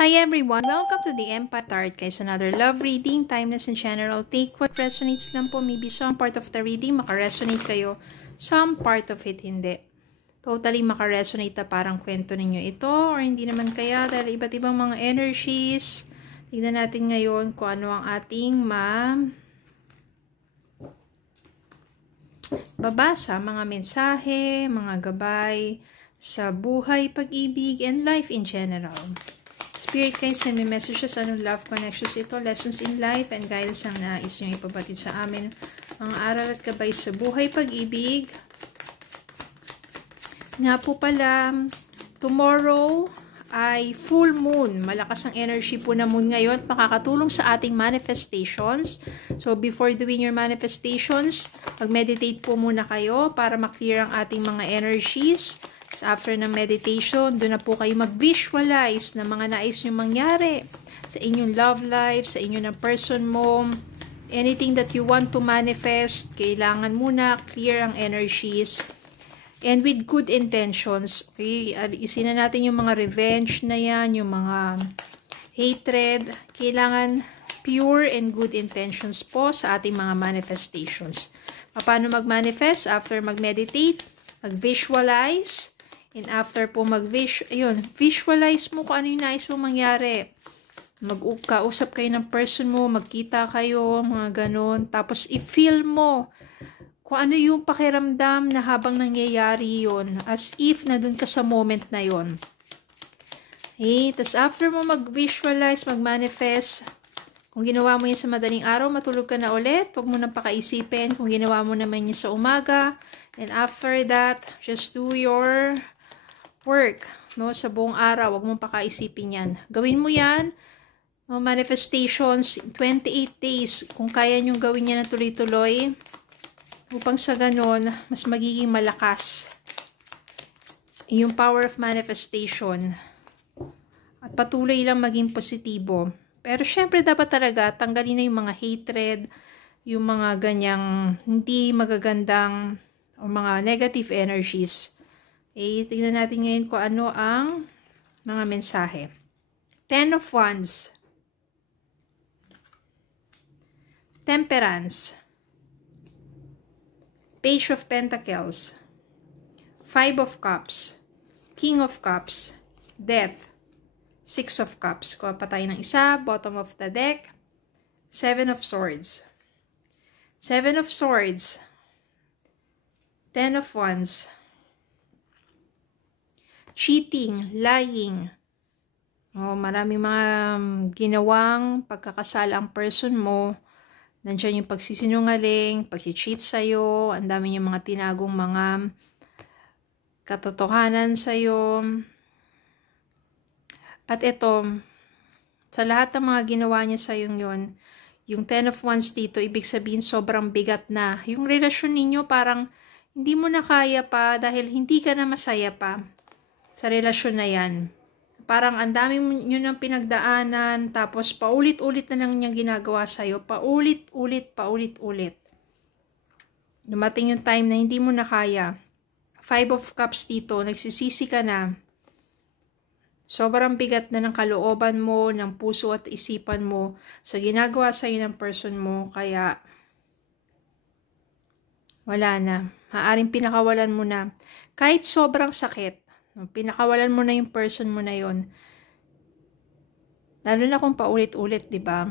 Hi everyone! Welcome to the Empath Tarot, guys. Another love reading, timeless and general. Take what resonates lang po. Maybe some part of the reading makaresonate kayo. Some part of it hindi. Totally makaresonate na parang kwento ninyo ito or hindi naman kaya dahil iba't ibang mga energies. Tignan natin ngayon kung ano ang ating babasa, mga mensahe, mga gabay sa buhay, pag-ibig, and life in general. Spirit, guys, send me messages, anong love connections ito, lessons in life, and guidance ang nais nyo ipabatid sa amin. Mga aral at gabay sa buhay, pag-ibig. Nga po pala, tomorrow ay full moon. Malakas ang energy po na moon ngayon at makakatulong sa ating manifestations. So, before doing your manifestations, mag-meditate po muna kayo para maklear ang ating mga energies. So, after ng meditation, doon na po kayo mag-visualize ng mga nais nyo mangyari sa inyong love life, sa inyo ng person mo. Anything that you want to manifest, kailangan muna clear ang energies. And with good intentions, okay, isin na natin yung mga revenge na yan, yung mga hatred. Kailangan pure and good intentions po sa ating mga manifestations. Paano mag-manifest? After mag-meditate, mag-visualize. And after po visualize mo kung ano yung nais mo mangyari. Mag-kausap kayo ng person mo, magkita kayo, mga ganon. Tapos i-feel mo kung ano yung pakiramdam na habang nangyayari yun. As if na dun ka sa moment na yun. Okay? Tapos after mo mag-visualize, mag-manifest, kung ginawa mo yun sa madaling araw, matulog ka na ulit. Huwag mo nang pakaisipin kung ginawa mo naman yun sa umaga. And after that, just do your work. No? Sa buong araw, huwag mong pakaisipin yan. Gawin mo yan. No? Manifestations, 28 days. Kung kaya nyo gawin yan na tuloy-tuloy, upang sa ganon, mas magiging malakas yung power of manifestation. At patuloy lang maging positibo. Pero syempre dapat talaga tanggalin na yung mga hatred, yung mga ganyang hindi magagandang o mga negative energies. Okay, tignan natin ngayon kung ano ang mga mensahe. 10 of Wands. Temperance. Page of Pentacles, 5 of Cups, King of Cups, Death, 6 of Cups. Kuha pa tayo ng isa, bottom of the deck, 7 of Swords, 7 of Swords, 10 of Wands, cheating, lying. Maraming mga ginawang pagkakasala ang person mo. Nandiyan yung pagsisinungaling, pag-cheat sa'yo, ang dami yung mga tinagong mga katotohanan sa'yo. At ito, sa lahat ng mga ginawa niya sa'yo yun, yung 10 of Wands dito, ibig sabihin sobrang bigat na. Yung relasyon ninyo parang hindi mo na kaya pa dahil hindi ka na masaya pa sa relasyon na yan. Parang ang dami nyo ng pinagdaanan, tapos paulit-ulit na lang niyang ginagawa sa'yo. Paulit-ulit, paulit-ulit. Dumating yung time na hindi mo na kaya. 5 of Cups dito, nagsisisi ka na. Sobrang bigat na ng kalooban mo, ng puso at isipan mo sa ginagawa sa'yo ng person mo. Kaya, wala na. Maaring pinakawalan mo na. Kahit sobrang sakit, pinakawalan mo na yung person mo na yon. Lalo na kung paulit-ulit, di ba?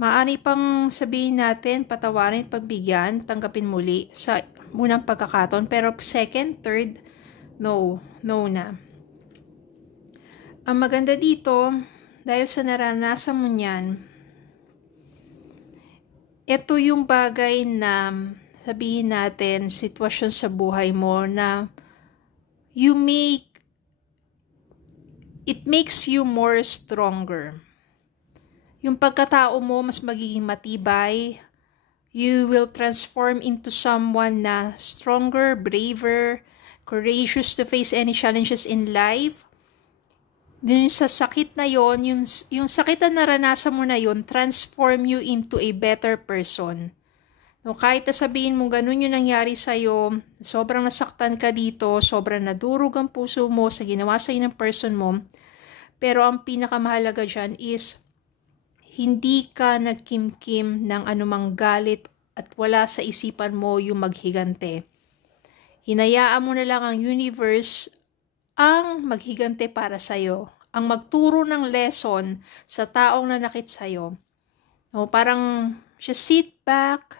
Maaari pang sabihin natin, patawarin, pagbigyan, tanggapin muli sa unang pagkakataon. Pero second, third, no na. Ang maganda dito, dahil sa naranasan mo niyan, ito yung bagay na sabihin natin, sitwasyon sa buhay mo na it makes you more stronger. Yung pagkatao mo mas magiging matibay. You will transform into someone na stronger, braver, courageous to face any challenges in life. Dun sa sakit na yon, yung sakit na naranasan mo na yon, transform you into a better person. No, kahit na sabihin mo ganun yung nangyari sa'yo, sobrang nasaktan ka dito, sobrang nadurog ang puso mo sa ginawa sa'yo ng person mo, Pero ang pinakamahalaga dyan is hindi ka nagkimkim ng anumang galit at wala sa isipan mo yung maghigante. Hinayaan mo na lang ang universe ang maghigante para sa'yo, ang magturo ng lesson sa taong nanakit sa'yo. O, parang just sit back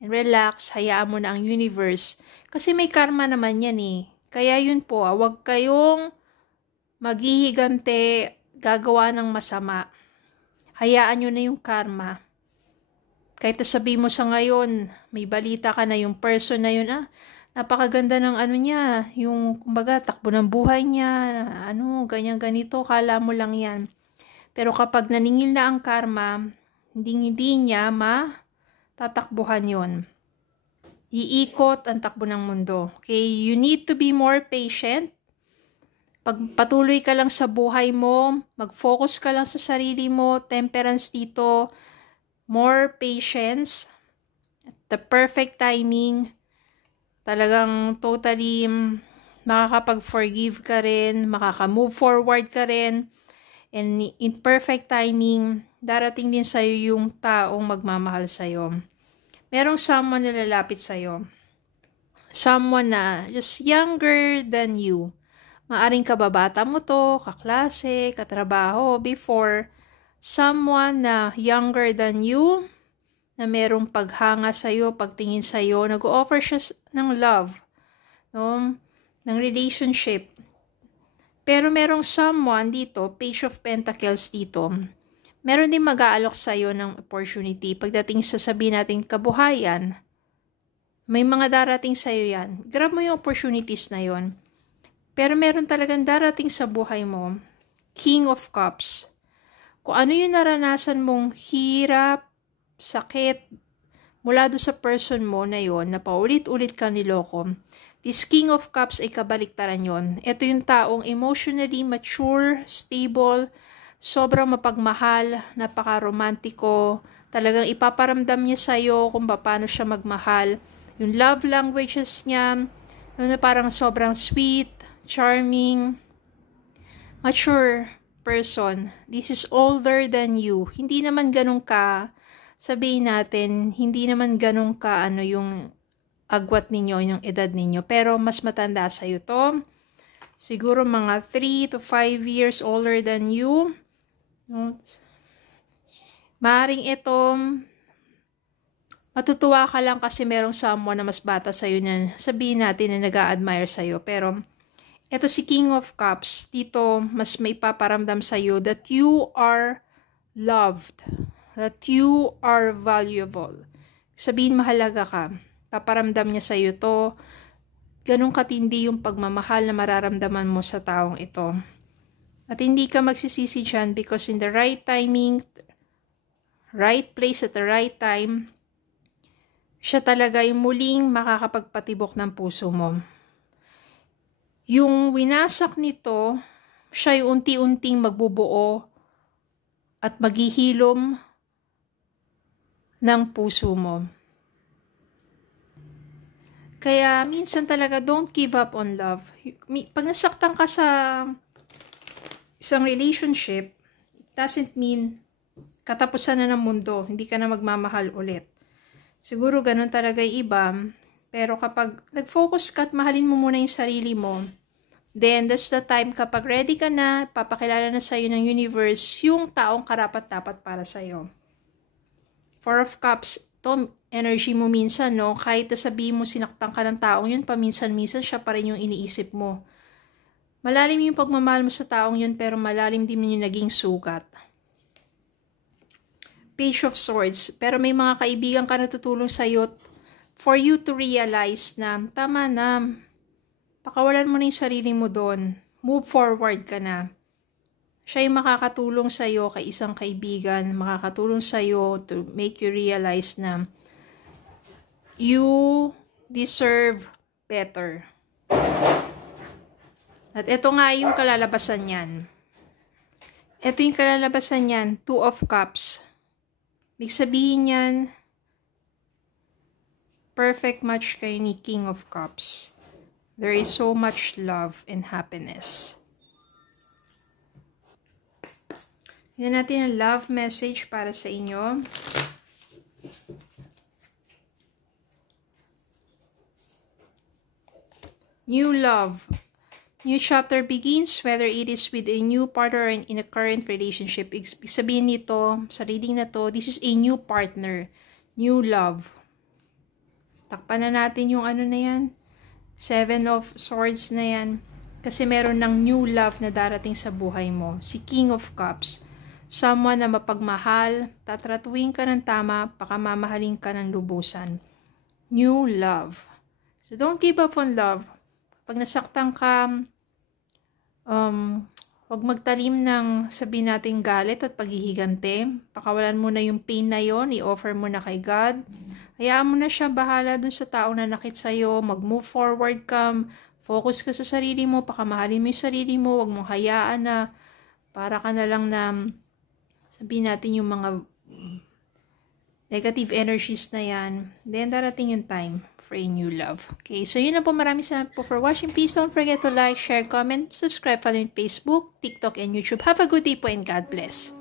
and relax, hayaan mo na ang universe. Kasi may karma naman yan eh. Kaya yun po, huwag kayong maghihigante, gagawa ng masama. Hayaan nyo na yung karma. Kahit sabihin mo sa ngayon, may balita ka na yung person na yun, napakaganda ng ano niya, yung kumbaga takbo ng buhay niya, ganyan ganito, kala mo lang yan. Pero kapag naningil na ang karma, hindi niya tatakbuhan yon. Iikot ang takbo ng mundo. Okay, you need to be more patient. Pag patuloy ka lang sa buhay mo, mag-focus ka lang sa sarili mo, temperance dito, more patience, the perfect timing, talagang totally makakapag-forgive ka rin, makaka-move forward ka rin, and in perfect timing, darating din sa'yo yung taong magmamahal sa'yo. Merong someone na lalapit sa'yo. Someone na just younger than you. Maaring kababata mo to, kaklase, katrabaho, before. Someone na younger than you, na merong paghanga sa'yo, pagtingin sa'yo, nag-offer siya ng love, no? Ng relationship. Pero merong someone dito, Page of Pentacles dito, meron din mag-aalok sa'yo ng opportunity. Pagdating sa sabihin natin kabuhayan, may mga darating sa'yo yan. Grab mo yung opportunities na yon. Pero meron talagang darating sa buhay mo, King of Cups. Kung ano yung naranasan mong hirap, sakit, mula doon sa person mo na yon, na paulit-ulit ka niloko, this King of Cups ay kabaliktaran yon. Ito yung taong emotionally mature, stable, sobrang mapagmahal, napaka-romantiko, talagang ipaparamdam niya sa'yo kung paano siya magmahal. Yung love languages niya, na parang sobrang sweet, charming, mature person. This is older than you. Hindi naman ganun ka, sabihin natin, hindi naman ganun ka yung agwat ninyo, yung edad ninyo. Pero mas matanda sa'yo to. Siguro mga 3 to 5 years older than you. Maaring itong matutuwa ka lang kasi merong someone na mas bata sa'yo na sabihin natin na nag-a-admire sa'yo. Pero ito si King of Cups, dito mas may paparamdam sa'yo that you are loved. That you are valuable. Sabihin mahalaga ka. Paparamdam niya sa'yo to. Ganun katindi yung pagmamahal na mararamdaman mo sa taong ito. At hindi ka magsisisi dyan because in the right timing, right place at the right time, siya talaga yung muling makakapagpatibok ng puso mo. Yung winasak nito, siya yung unti-unting magbubuo at maghihilom ng puso mo. Kaya minsan talaga don't give up on love. Pag nasaktan ka sa isang relationship, it doesn't mean katapusan na ng mundo, hindi ka na magmamahal ulit. Siguro ganun talaga yung iba, pero kapag nag-focus ka at mahalin mo muna yung sarili mo, then that's the time kapag ready ka na, papakilala na sa'yo ng universe yung taong karapat-dapat para sa'yo. 4 of Cups, to energy mo minsan, no? Kahit sabihin mo sinaktan ka ng taong yun, paminsan-minsan siya pa rin yung iniisip mo. Malalim yung pagmamahal mo sa taong yun, pero malalim din yung naging sugat. Page of Swords, pero may mga kaibigan ka na tutulong sa'yo for you to realize na tama na, pakawalan mo na yung sarili mo doon. Move forward ka na. Siya yung makakatulong sa'yo kay isang kaibigan, makakatulong sa'yo to make you realize na you deserve better. At ito nga yung kalalabasan niyan. Ito yung kalalabasan niyan, 2 of Cups. Ibig sabihin niyan, perfect match kayo ni King of Cups. There is so much love and happiness. Tingnan natin ang love message para sa inyo. New love. New chapter begins, whether it is with a new partner or in a current relationship. Ibig sabihin nito, sa reading na to, this is a new partner. New love. Takpan na natin yung ano na yan. 7 of Swords na yan. Kasi meron ng new love na darating sa buhay mo. Si King of Cups. Someone na mapagmahal, tatratuin ka ng tama, pakamamahalin ka ng lubusan. New love. So don't give up on love. Pag nasaktan ka, huwag magtalim ng sabihin natin galit at paghihigante. Pakawalan mo na yung pain na yon, i-offer mo na kay God. Hayaan mo na siya bahala dun sa taong nanakit sa'yo, mag-move forward ka, focus ka sa sarili mo, pakamahalin mo yung sarili mo, huwag mong hayaan na para ka na lang na sabihin natin yung mga negative energies na yan. Then darating yung time for a new love. Okay, so yun na po. Maraming salamat po for watching. Please don't forget to like, share, comment, subscribe, follow me on Facebook, TikTok, and YouTube. Have a good day po and God bless.